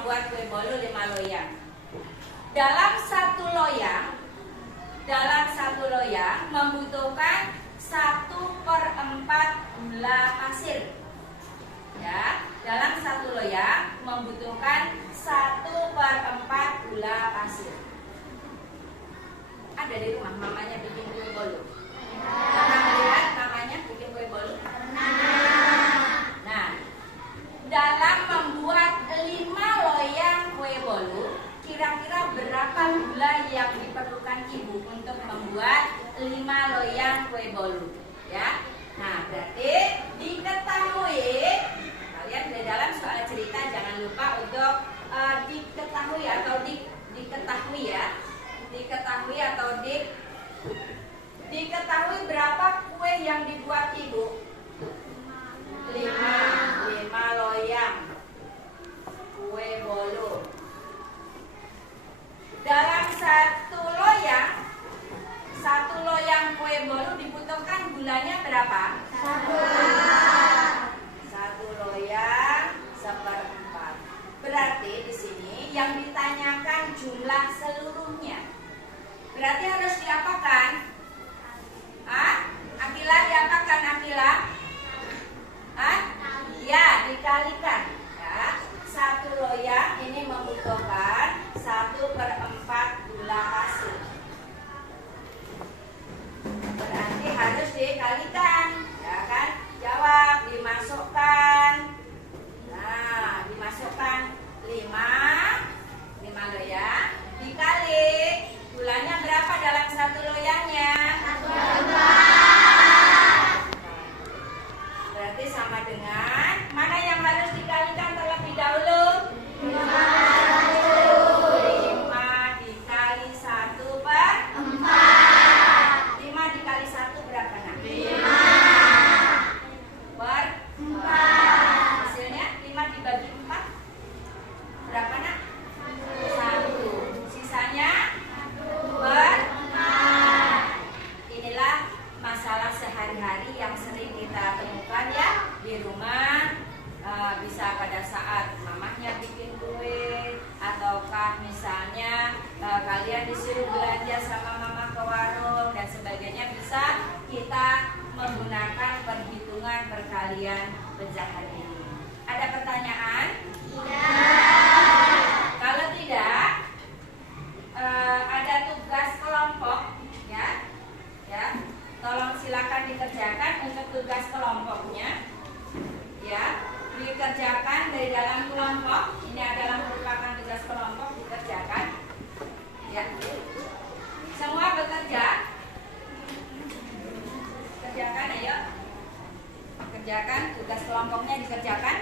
membuat kue bolu 5 loyang. Dalam satu loyang membutuhkan 1/4 gula pasir. Ya, dalam satu loyang membutuhkan 1/4 gula pasir. Ada di rumah mamanya bikin kue bolu? Pernah melihat mamanya bikin kue bolu? Nah, dalam membuat 5 loyang kue bolu, kira-kira berapa gula yang diperlukan ibu untuk membuat 5 loyang kue bolu? Ya, nah berarti diketahui, kalian di dalam soal cerita jangan lupa untuk diketahui atau diketahui ya, diketahui berapa kue yang dibuat ibu? 5 loyang kue bolu. Dalam satu loyang kue bolu dibutuhkan gulanya berapa? 1 loyang 1/4. Berarti di sini yang ditanyakan jumlah seluruhnya. Berarti harus diapakan? Akila diapakan Akila? Ya, dikalikan. Ya, 1 loyang ini membutuhkan 1/4 gula pasir. Berarti harus dikalikan, ya kan? Jawab, dimasukkan. Nah, dimasukkan 5 loyang dikali gulanya berapa dalam 1 loyangnya? 1/4. Berarti sama dengan mana yang harus dikalikan terlebih dahulu? 5 dikali 1/4. 5 dikali 1 berapa nak? 5/4. Hasilnya 5 dibagi 4 berapa nak? 1. Sisanya 1/4. Inilah masalah sehari-hari yang sering kita temukan ya di rumah. Bisa pada saat mamahnya bikin kue, ataukah misalnya kalian disuruh belanja sama mama ke warung dan sebagainya, bisa kita menggunakan perhitungan perkalian pecahan ini. Ada pertanyaan? Tidak. Kalau tidak, ada tugas kelompok ya. Tolong silakan dikerjakan untuk tugas kelompoknya. Ya, dikerjakan dari dalam kelompok. Ini adalah merupakan tugas kelompok, dikerjakan. Ya, semua bekerja. Kerjakan, ayo. Kerjakan tugas kelompoknya, dikerjakan.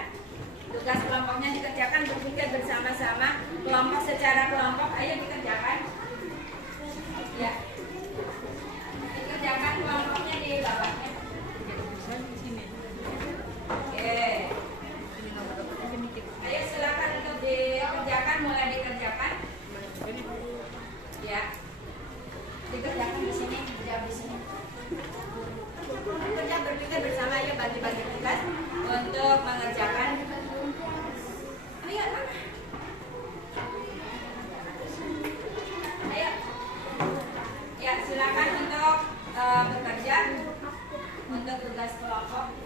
Tugas kelompoknya dikerjakan, berpikir bersama-sama. Kelompok secara kelompok, ayo dikerjakan. Ya, dikerjakan kelompoknya di bawahnya. Oke. Ayo silakan untuk dikerjakan, mulai dikerjakan. Ya. Dikerjakan di sini, dijawab di sini. Kerja berpikir bersama, ayo bagi-bagi tugas untuk mengerjakan. Ayo. Ayo. Ya, silakan untuk bekerja untuk tugas kelompok.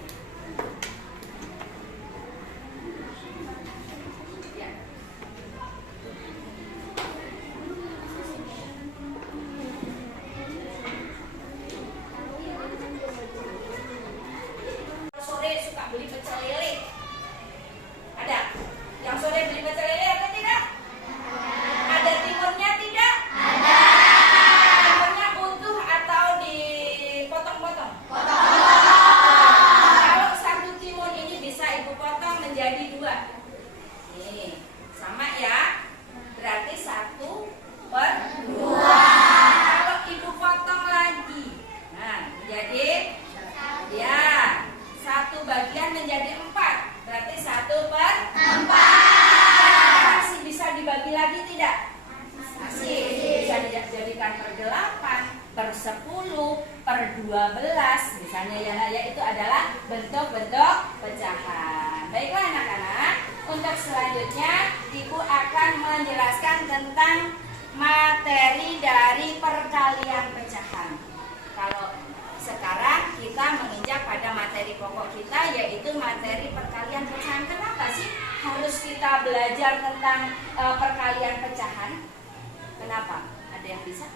Sore suka beli pecel lele. Ada? Yang sore beli pecel lele ada tidak? Ada timunnya tidak? Ada. Timunnya utuh atau dipotong-potong? Kalau satu timun ini bisa ibu potong menjadi 2. Nih, sama ya. Berarti 1/2. Kalau ibu potong lagi, nah jadi ya 1 bagian menjadi 4. Berarti 1/4. Masih bisa dibagi lagi tidak? Masih bisa dijadikan per 8/10 per 12 misalnya ya, itu adalah bentuk-bentuk pecahan. Baiklah anak-anak, Untuk selanjutnya, Ibu akan menjelaskan tentang materi dari perkalian pecahan. Kalau sekarang kita menginjak pada materi pokok kita, yaitu materi perkalian pecahan. Kenapa sih harus kita belajar tentang perkalian pecahan? Kenapa? Ada yang bisa?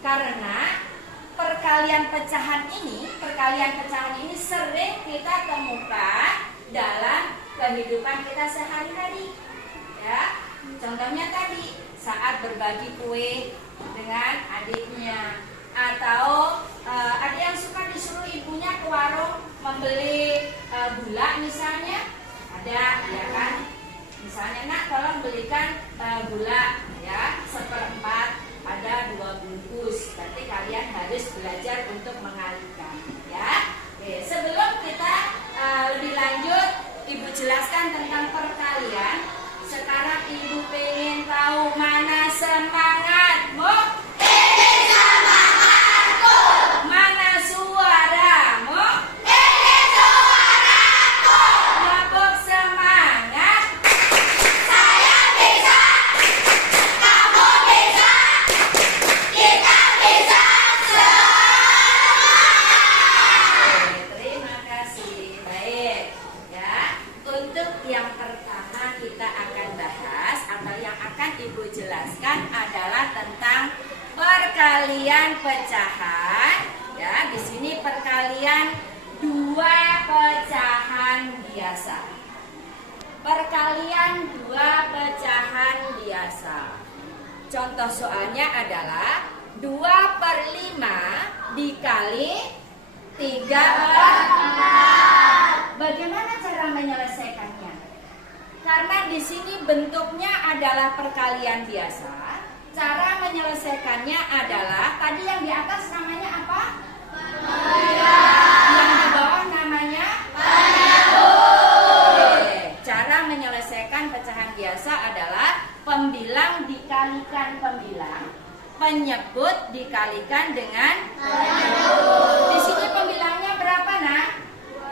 Karena perkalian pecahan ini sering kita temukan dalam kehidupan kita sehari-hari. Ya, contohnya tadi saat berbagi kue dengan adiknya, atau ada yang suka disuruh ibunya ke warung membeli gula misalnya, ada ya kan? Misalnya, nak tolong belikan gula ya 1/4, ada 2 bungkus. Berarti kalian harus belajar untuk mengalihkan ya. Oke, sebelum kita lebih lanjut, Ibu jelaskan tentang perkalian. Sekarang Ibu pengen tahu mana semangatmu? Ini semangatku. Mana suaramu? Ini suaraku. Tepuk semangat. Saya bisa. Kamu bisa. Kita bisa semua. Oke, terima kasih. Baik ya. Untuk yang pertama kita akan bahas atau yang akan Ibu jelaskan adalah tentang perkalian pecahan. Ya, di sini perkalian 2 pecahan biasa. Perkalian 2 pecahan biasa. Contoh soalnya adalah 2/5 dikali 3/4. Bagaimana cara menyelesaikannya? Karena di sini bentuknya adalah perkalian biasa. Cara menyelesaikannya adalah tadi yang di atas namanya apa? Yang di bawah namanya Oke. Cara menyelesaikan pecahan biasa adalah pembilang dikalikan pembilang, penyebut dikalikan dengan penyebut. Di sini pembilangnya berapa, Nak?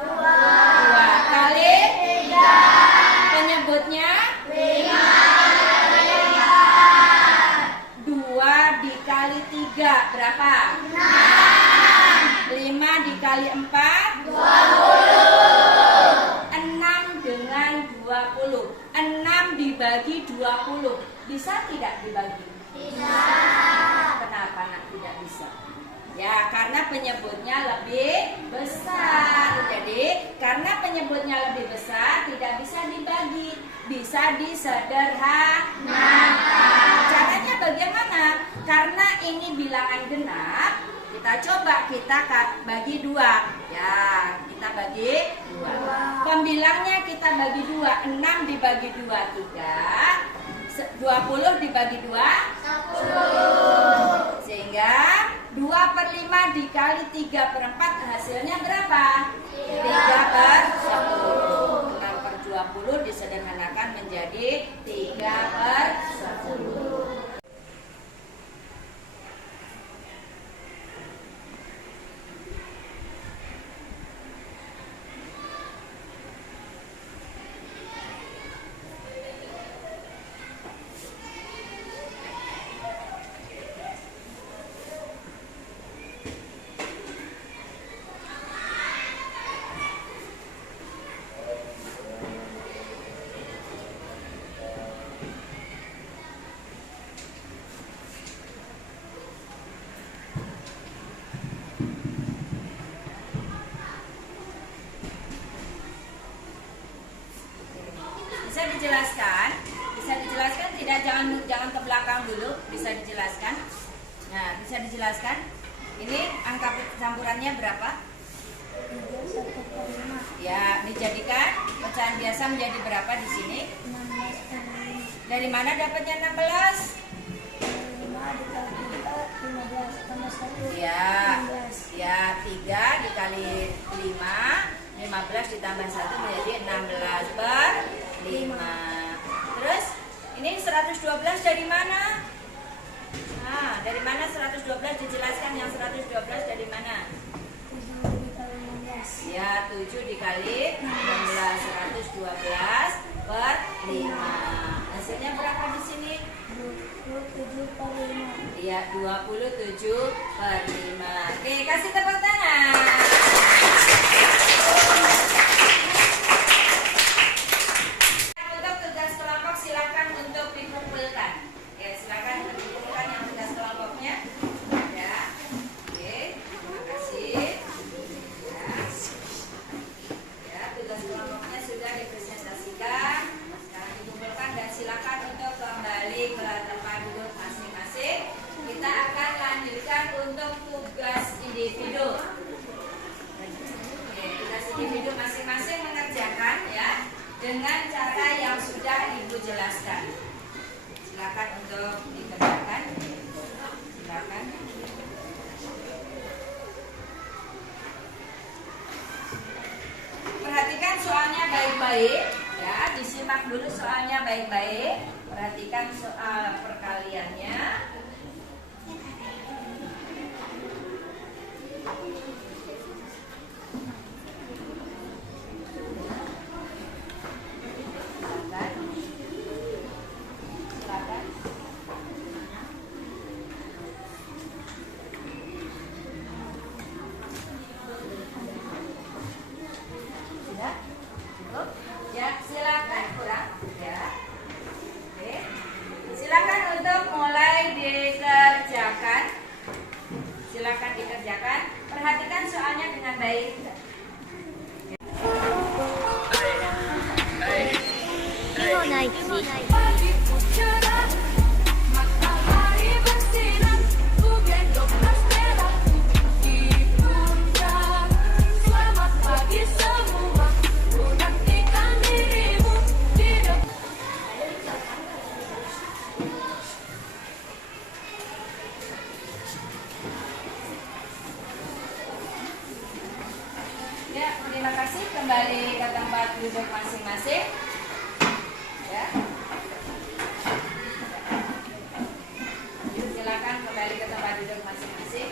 2 kali 3. Penyebutnya 5. 2 dikali 3 berapa? 6. 5 dikali 4 20. 6 dengan 20. 6 dibagi 20. Bisa tidak dibagi? Bisa. Kenapa nak tidak bisa? Ya, karena penyebutnya lebih besar. Jadi, karena penyebutnya lebih besar, tidak bisa dibagi. Bisa disederhanakan. Caranya bagaimana? Karena ini bilangan genap, kita bagi 2. Ya, kita bagi 2. Pembilangnya kita bagi 2. 6 dibagi 2, 3. 20 dibagi 2 10. Sehingga 2/5 dikali 3/4 hasilnya berapa? 3/10. 6/20 disederhanakan menjadi 3/10. Bisa dijelaskan tidak, jangan ke belakang dulu, bisa dijelaskan. Nah, bisa dijelaskan. Ini angka campurannya berapa? 3/1/5. Ya, dijadikan pecahan biasa menjadi berapa di sini? 16/5. Dari mana dapatnya 16? 5 dikali 3 15 tambah 1 Ya, 16. ya 3 dikali 5, 15 ditambah 1 menjadi 16/5. Terus ini 112 dari mana? Nah, dari mana 112 dijelaskan, yang 112 dari mana? 7 dikali 16. Ya, 7 dikali 16, 112 per 5. Hasilnya berapa di sini? 27/5. Iya, 27/5. Oke, kasih tepuk tangan. Untuk tugas kelompok silakan untuk dikumpulkan. Ya, silakan untuk dikumpulkan yang tugas kelompoknya. Ya. Oke, terima kasih. Ya, tugas kelompoknya sudah dipresentasikan. Sekarang dikumpulkan dan silakan untuk kembali ke tempat duduk masing-masing. Kita akan lanjutkan untuk tugas individu. Oke, tugas individu masing-masing mengerjakan ya dengan cara yang sudah Ibu jelaskan. Silakan untuk dikerjakan. Silakan. Perhatikan soalnya baik-baik ya, disimak dulu soalnya baik-baik. Perhatikan soal perkaliannya. Silakan. Sudah? Cukup? Ya, silakan kurang. Ya. Oke. Silakan untuk mulai dikerjakan. Silakan dikerjakan. Perhatikan soalnya dengan baik. Pagi cerah, matahari bersinar, ku gendong tas merah di pundak. Selamat pagi semua, ku nantikan dirimu di depan. Ya, terima kasih. Kembali ke tempat duduk masing-masing. Ya. Yuk, silakan kembali ke tempat duduk masing-masing.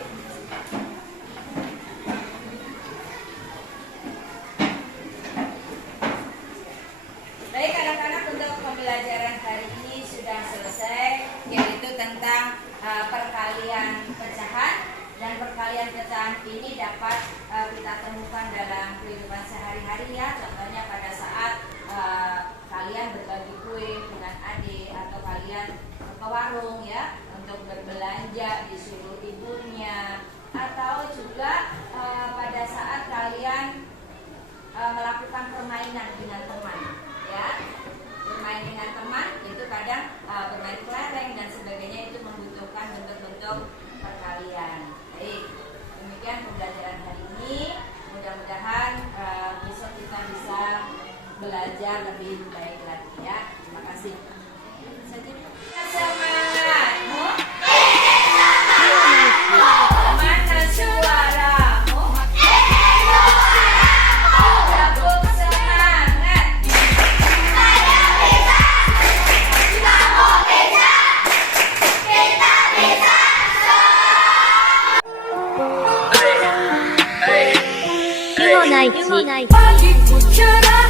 Baik anak-anak, untuk pembelajaran hari ini sudah selesai, yaitu tentang perkalian pecahan. Dan perkalian pecahan ini dapat kita temukan dalam kehidupan sehari-hari ya. Contohnya pada saat kalian berbagi kue dengan adik, atau kalian ke warung ya untuk berbelanja disuruh ibunya, atau juga pada saat kalian melakukan permainan dengan teman ya. Bermain dengan teman itu kadang bermain kelereng dan sebagainya, itu membutuhkan bentuk-bentuk perkalian. Baik, demikian pembelajaran hari ini. Mudah-mudahan besok kita bisa belajar lebih baik lagi ya. Terima kasih. Semangat. Mana suaramu? Tepuk semangat. Pagiku cerah,